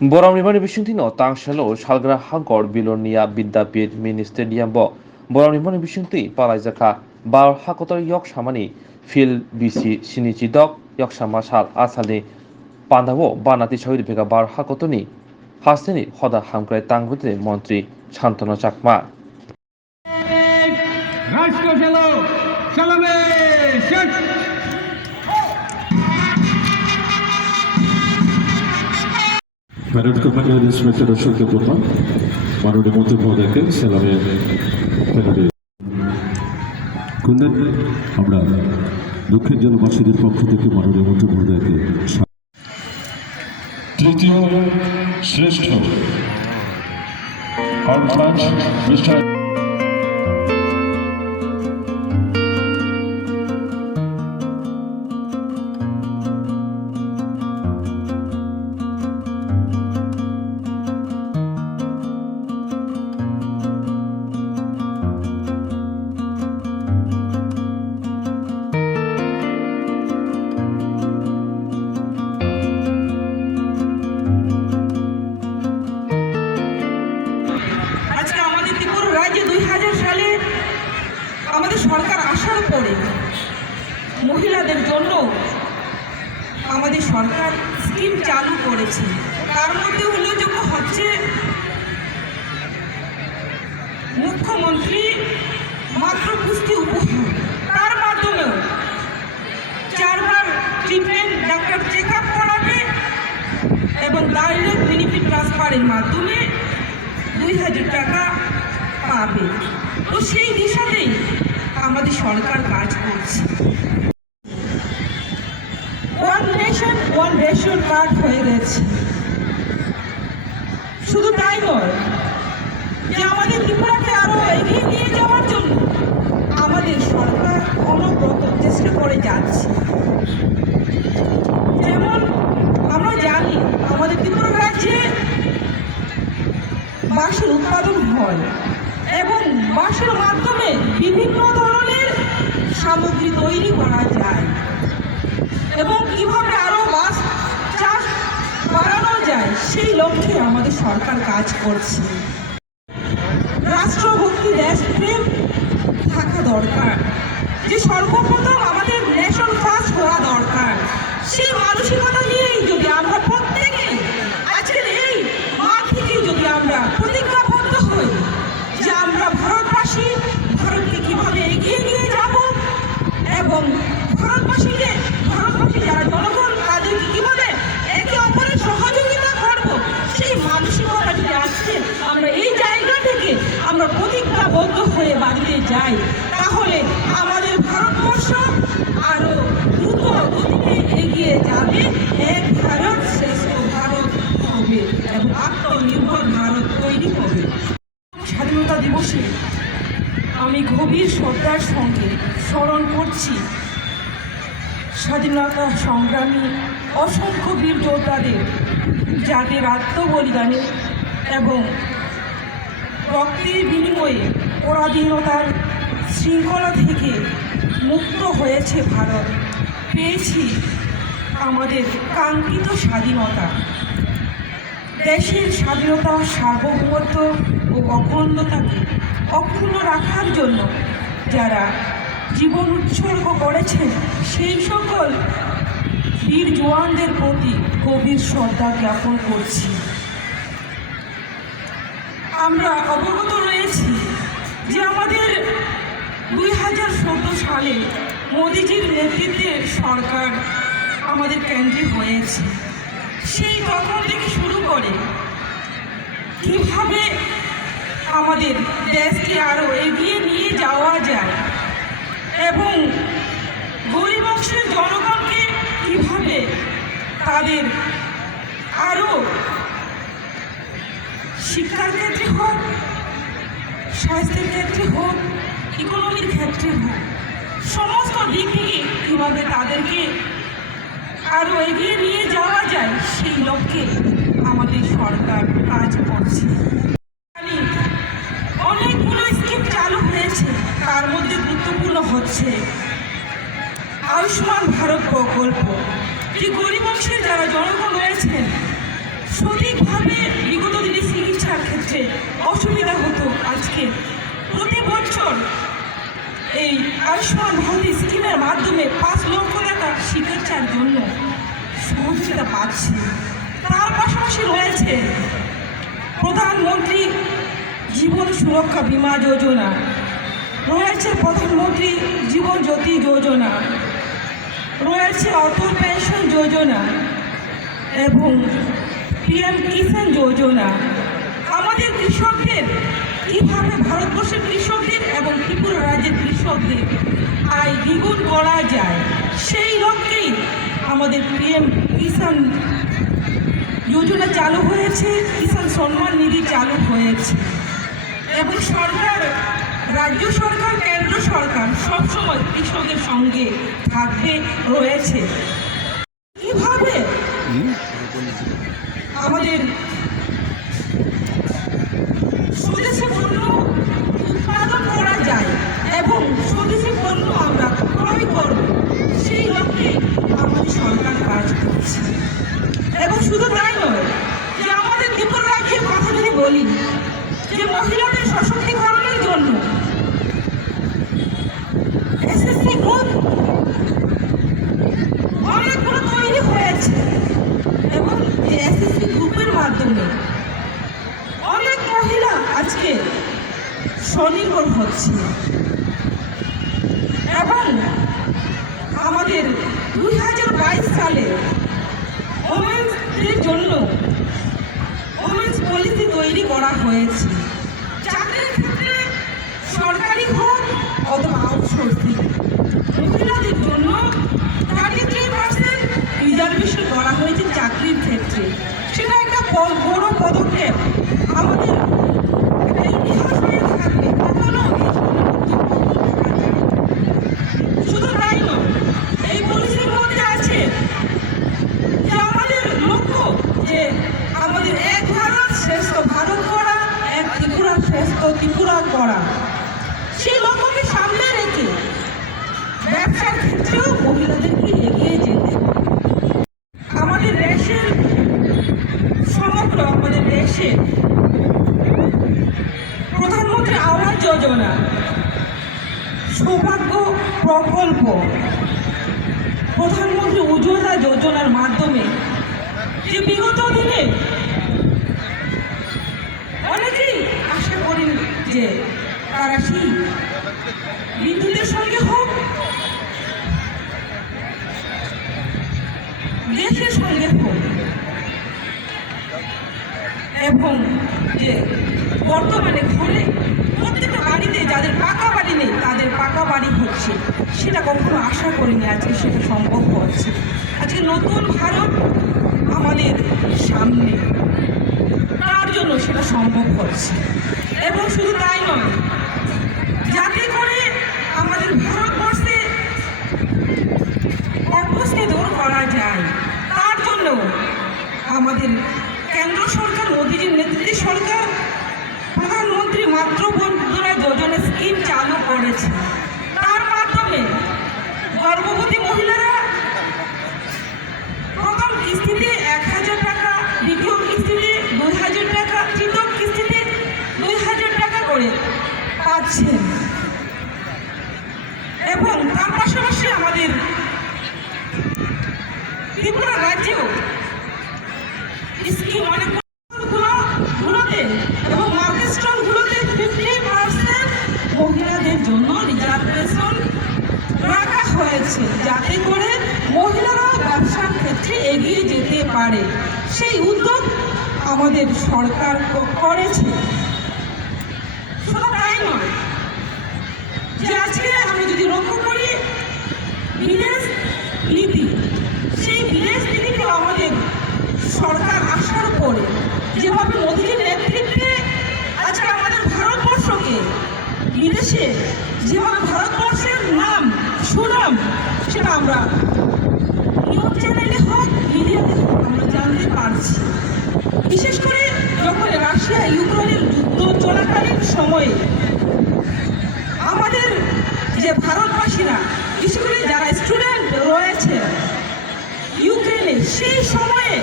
Borom Rimani Bising no Tangshalo Salgra Hangkhor Bilonia Biddapit Mini Stadium Bo Borom Rimani Bising Palaijakha Bwkhak Kotor Yokma Phil BC Shinichi Dok Yoksama Sal Asali Pandawo Banati Shahid Bega Bwkhak Kotorni Hasini Hoda Hangkhorni Tanggude Montri Shantano Chakma Bharat Commander Inspector Ashok Yokma, Manude Montu Bhodake, Salame, Penade. Kundan, Amra, Dukhe Jal Basidir Pokhteke Manude Montu Bhodake. তৃতীয় শ্রেষ্ঠ conference mister আমাদের সরকার আসার পরে মহিলাদের জন্য আমাদের সরকার scheme চালু করেছে। তার মধ্যে উল্লেখযোগ্য হচ্ছে মুখ্যমন্ত্রী মাতৃপুষ্টি উপহার, তার মাধ্যমেও 4 বার ট্রিটমেন্ট ডাক্তার চেক আপ করাবে এবং ডাইরেক্ট বেনিফিট ট্রান্সফারের মাধ্যমে 2000 টাকা পাবে। তো সেই দিশাতেই আমাদের সরকার কাজ করছে। One nation one ration card হয়ে গেছে। শুধু তাই নয়, যে আমাদের ত্রিপুরাকে আরো এগিয়ে নিয়ে যাওয়ার জন্য আমাদের সরকার অনবরত চেষ্টা করে যাচ্ছে। যেমন আমরা জানি আমাদের ত্রিপুরা রাজ্যে বাঁশের উৎপাদন হয় এবং বাঁশের মাধ্যমে বিভিন্ন ধরনের সামগ্রী তৈরি করা যায় এবং কিভাবে আরো বাঁশ চাষ বাড়ানো যায় সেই লক্ষ্যে আমাদের সরকার কাজ করছে। রাষ্ট্রভক্তি, দেশপ্রেম থাকা দরকার, যে সর্বপ্রথম আমাদের নেশন ফার্স্ট হওয়া দরকার। সেই মানসিকতা নিয়েই যদি আমরা প্রত্যেকে আজকের এই মাঠ থেকে যদি আমরা প্রতিজ্ঞাবদ্ধ হই যে আমরা ভারতবাসী, ভারতকে কিভাবে এগিয়ে নিয়ে যাব এবং ভারতবাসী যারা জনগণ তাদেরকে কিভাবে একে অপরের সহযোগিতা করব, সেই মানসিকতা যদি আজকে আমরা এই জায়গা থেকে আমরা প্রতিজ্ঞাবদ্ধ হয়ে বাড়িতে যাই, তাহলে আমাদের ভারতবর্ষ আরো দ্রুত গতিতে এগিয়ে যাবে। এক ভারত শ্রেষ্ঠ ভারত হবে এবং আত্মনির্ভর ভারত তৈরি হবে। স্বাধীনতা দিবসে আমি গভীর শ্রদ্ধার সঙ্গে স্মরণ করছি স্বাধীনতা সংগ্রামী অসংখ্য বীর যোদ্ধাদের, যাদের আত্মবলিদানে এবং রক্তের বিনিময়ে পরাধীনতার শৃঙ্খলা থেকে মুক্ত হয়েছে ভারত। পেয়েছি আমাদের কাঙ্ক্ষিত স্বাধীনতা। দেশের স্বাধীনতা, সার্বভৌমত্ব ও অখণ্ডতাকে অক্ষুণ্ণ রাখার জন্য যারা জীবন উৎসর্গ করেছেন সেই সকল বীর জওয়ানদের প্রতি গভীর শ্রদ্ধা জ্ঞাপন করছি। আমরা অবগত রয়েছি যে আমাদের 2014 সালে মোদিজির নেতৃত্বে সরকার আমাদের কেন্দ্রে হয়েছে। সেই তখন থেকে শুরু করে কিভাবে আমাদের দেশকে আরো এগিয়ে নিয়ে যাওয়া যায় এবং গরিব অংশের জনগণকে কিভাবে তাদের আরো শিক্ষার ক্ষেত্রে হোক, স্বাস্থ্যের ক্ষেত্রে হোক, ইকোনমির ক্ষেত্রে হোক, সমস্ত দিক থেকে কীভাবে তাদেরকে আরো এগিয়ে নিয়ে যাওয়া যায় সেই লক্ষ্যে আমাদের সরকার কাজ করছে। অনেকগুলো স্কিম চালু হয়েছে, তার মধ্যে গুরুত্বপূর্ণ হচ্ছে আয়ুষ্মান ভারত প্রকল্প, যে গরিব অংশের যারা জনগণ রয়েছেন সঠিকভাবে ক্ষেত্রে অসুবিধা হতো। আজকে প্রতি বছর এই আয়ুষ্মান ভারত স্কিমের মাধ্যমে 5 লক্ষ টাকা চিকিৎসার জন্য সহযোগিতা পাচ্ছে। তার পাশাপাশি রয়েছে প্রধানমন্ত্রী জীবন সুরক্ষা বীমা যোজনা, রয়েছে প্রধানমন্ত্রী জীবন জ্যোতি যোজনা, রয়েছে অটল পেনশন যোজনা এবং পিএম কিষাণ যোজনা। আমাদের কৃষকদের কীভাবে ভারতবর্ষের কৃষকদের এবং ত্রিপুরা রাজ্যের কৃষকদের আয় দ্বিগুণ করা যায়, সেই লক্ষ্যেই আমাদের পিএম কিষাণ যোজনা চালু হয়েছে, কিষাণ সম্মান নিধি চালু হয়েছে এবং সরকার, রাজ্য সরকার, কেন্দ্র সরকার সবসময় কৃষকের সঙ্গে থাকবে, রয়েছে। কিভাবে আমাদের স্বদেশি পণ্য উৎপাদন করা যায় এবং স্বদেশি পণ্য আমরা ক্রয় করব, সেই লক্ষ্যে আমাদের সরকার কাজ করছে। এবং শুধু তাই নয়, যে আমাদের ত্রিপুরা রাজ্যের কথা যদি বলি, যে মহিলাদের সশক্তিকরণের জন্য এসএসসি গ্রুপ অনেকগুলো তৈরি হয়েছে এবং এই এসএসসি গ্রুপের মাধ্যমে অনেক মহিলা আজকে স্বনির্ভর হচ্ছে এবং আমাদের 2022 সালে ওমেন্সদের জন্য ওমেন্স পলিসি তৈরি করা হয়েছে। চাকরির ক্ষেত্রে সরকারি হোক অথবা আউটসোর্সিং, মহিলাদের জন্য 33% রিজার্ভেশন করা হয়েছে চাকরির ক্ষেত্রে। সেটা একটা বড় পদক্ষেপ, আমাদের একটা ইতিহাস হয়ে থাকবে। কখনো শুধু তাই নয়, এই পলিসির মধ্যে আছে যে আমাদের লক্ষ্য যে আমাদের এক ভারত শ্রেষ্ঠ ভারত করা, এক ত্রিপুরা শ্রেষ্ঠ ত্রিপুরা করা। সেই লক্ষ্যকে সামনে রেখে ব্যবসার ক্ষেত্রেও মহিলাদেরকে এগিয়ে যেতে আমাদের দেশের সমগ্র আমাদের দেশে প্রধানমন্ত্রী আবাস যোজনা, সৌভাগ্য প্রকল্প, প্রধানমন্ত্রী উজ্জ্বলা যোজনার মাধ্যমে যে বিগত দিনে অনেকেই আশা করেন যে তারা সেই বিদ্যুতের সঙ্গে হোক, দেশের সঙ্গে হোক, এবং যে বর্তমানে ঘরে প্রত্যেকটা বাড়িতে যাদের পাকা বাড়ি নেই তাদের পাকা বাড়ি হচ্ছে, সেটা কখনো আশা করিনি, আজকে সেটা সম্ভব হচ্ছে। আজকে নতুন ভারত আমাদের সামনে, তার জন্য সেটা সম্ভব হচ্ছে। এবং শুধু তাই নয়, যাতে করে আমাদের ভারতবর্ষে অপুষ্টি দূর করা যায়, তার জন্য আমাদের কেন্দ্র সরকার, মোদীজির নেতৃত্বে সরকার প্রধানমন্ত্রী মাতৃবন্ধনা যোজনা স্কিম চালু করেছে। তার মাধ্যমে গর্ভবতী মহিলারা প্রথম কিস্তিতে 1000 টাকা, দ্বিতীয় কিস্তিতে 2000 টাকা, তৃতীয় কিস্তিতে 2000 টাকা করে পাচ্ছেন। এবং তার পাশাপাশি আমাদের ত্রিপুরা রাজ্যেও স্কিম অনেকগুলোতে এবং মার্কেট স্টলগুলোতে 50% মহিলাদের জন্য রিজার্ভেশন রাখা হয়েছে, যাতে করে মহিলারা ব্যবসার ক্ষেত্রে এগিয়ে যেতে পারে। সেই উদ্যোগ আমাদের সরকার করেছে। শুধু তাই নয়, যে আজকে আমরা যদি লক্ষ্য করি বিদেশ নীতি, সেই বিদেশ নীতিকেও আমাদের সরকার আসার পরে যেভাবে মোদীজির নেতৃত্বে আজকে আমাদের ভারতবর্ষকে বিদেশে যেভাবে ভারতবর্ষের নাম সুনাম, সেটা আমরা নিউজ চ্যানেলে হোক, মিডিয়াতে হোক আমরা জানতে পারছি। বিশেষ করে যখন রাশিয়া ইউক্রেনের যুদ্ধ চলাকালীন সময়ে আমাদের যে ভারতবাসীরা, বিশেষ করে যারা স্টুডেন্ট রয়েছে ইউক্রেনে, সেই সময়ে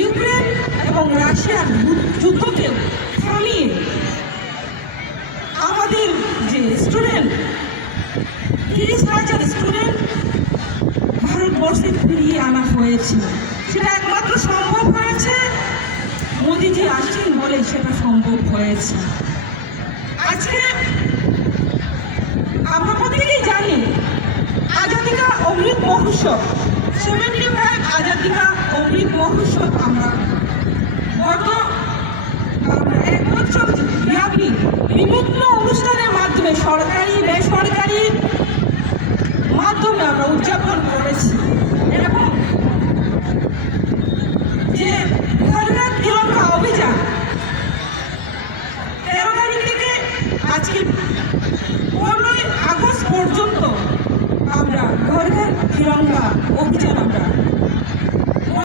ইউক্রেন এবং রাশিয়ার যুদ্ধকে থামিয়ে আমাদের যে স্টুডেন্ট 30,000 স্টুডেন্ট ভারতবর্ষে ফিরিয়ে আনা হয়েছে, সেটা একমাত্র সম্ভব হয়েছে মোদিজি আসছেন বলে সেটা সম্ভব হয়েছে। আজকে আমরা প্রত্যেকেই জানি আজাদি কা অমৃত মহোৎসব 75 আজাদি কা অমৃত মহোৎসব আমরা গত 1 বছর ব্যাপী বিভিন্ন অনুষ্ঠানের মাধ্যমে সরকারি বেসরকারি মাধ্যমে আমরা উদযাপন করেছি।